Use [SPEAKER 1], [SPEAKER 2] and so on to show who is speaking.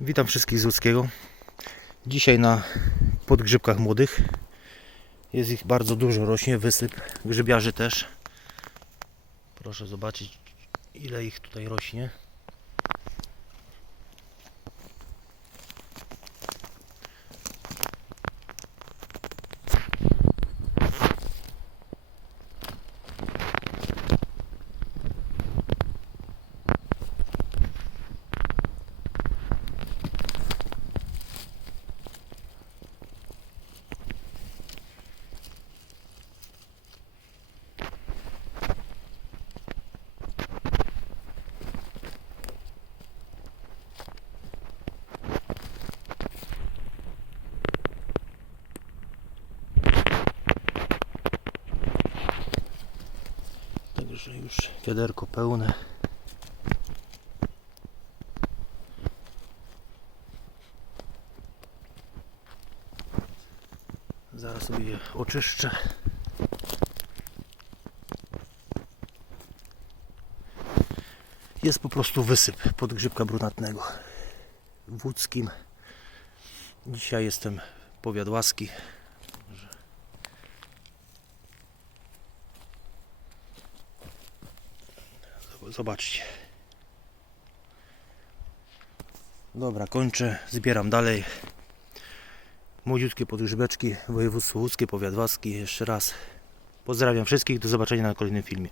[SPEAKER 1] Witam wszystkich z Łódzkiego. Dzisiaj na podgrzybkach młodych. Jest ich bardzo dużo, rośnie wysyp. Grzybiarzy też. Proszę zobaczyć ile ich tutaj rośnie. Już wiaderko pełne. Zaraz sobie je oczyszczę. Jest po prostu wysyp podgrzybka brunatnego w łódzkim. Dzisiaj jestem powiat łaski. Zobaczcie. Dobra, kończę, zbieram dalej. Młodziutkie podgrzybeczki, województwo łódzkie, powiat łaski. Jeszcze raz pozdrawiam wszystkich, do zobaczenia na kolejnym filmie.